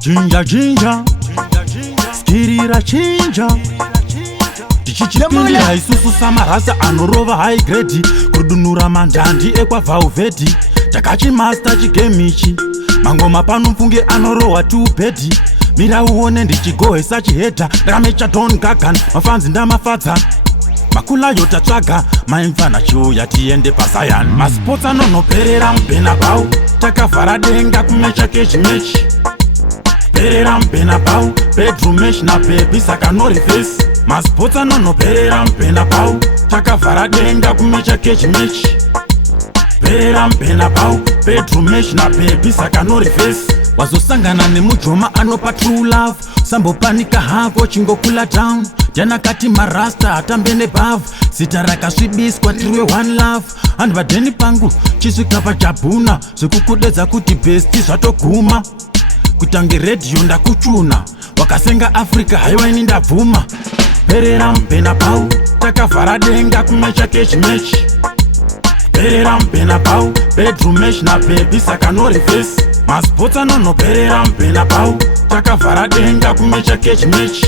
Ginjah, Ginjah, skirira Ginjah. Tichichipindira isusu samarasa anorova high grade, kudunura mandandi ekwa velveti. Takachimasta chigemichi, mangoma pano mfunge anorowa tubedi. Mira uone ndichigohesa chihedha, ndakamecha Don Gagan, mafanzi ndamafadza. Makula yotatsvaga, maimfana chiuya tiende paSion. Masports anonoperera muBernabeu, takavhara denga kumecha kechimechi. Perera muBernabeu, bedroom mesh na baby saka no reverse. Masports anonoperera muBernabeu, takavhara denga kumecha kechimechi. Perera muBernabeu, bedroom mesh na baby saka no reverse. Wazosangana nemujoma anopa true love, sambopanika hako chingokula down. Jana kati marasta atambe nebavu, sita rakasvibiswa tiriwe one love. Anhu vadheni pangu chisvika pachabhuna, zvekukudedza kuti besti zvatoguma. Kutange radio ndakuchuna, wakasenga Africa haiwaini ndabvuma. Perera muBernabeu, takavhara denga kumecha kechimechi. Perera muBernabeu, bedroom mesh na baby saka no reverse. Masports anonoperera muBernabeu, takavhara denga kumecha kechimechi.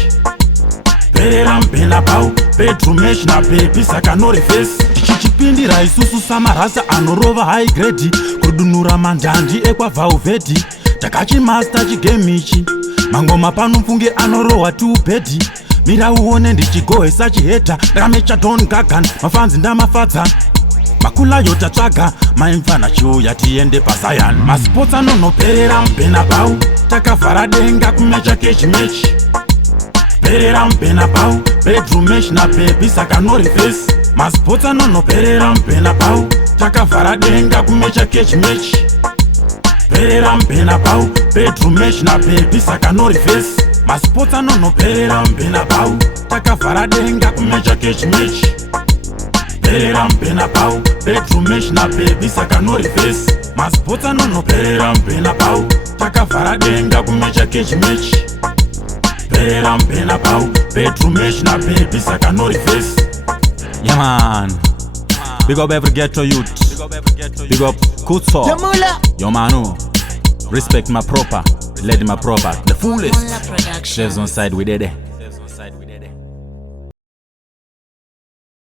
Perera muBernabeu, bedroom mesh na baby saka no reverse. Tichichipindira isusu samarasa anorova high grade, kudunura mandandi ekwa velveti. Takachimasta chigemichi, mangoma pano mfunge anorowa tubedi. Mira uone ndichigohesa chihedha, ndakamecha Don Gagan, mafanzi ndamafadza. Makula yotatsvaga, maimfana chiuya tiende paSion. Masports anonoperera muBernabeu, takavhara denga kumecha kechimechi. Perera muBernabeu, bedroom mesh na baby saka no reverse. Masports anonoperera muBernabeu, takavhara denga kumecha kechimechi. Perera muBernabeu, bedroom mesh na baby saka no reverse. Masports anonoperera muBernabeu, takavhara denga kumecha kechimechi. Perera muBernabeu, bedroom mesh na baby saka no reverse. Masports anonoperera muBernabeu, takavhara denga kumecha kechimechi. Perera muBernabeu, bedroom mesh na baby saka no reverse. Yeah man, big up every ghetto youth, big up Kutso, Mula. yo manu, respect my proper, lady my proper, the fullest. Chefs on side, we did it.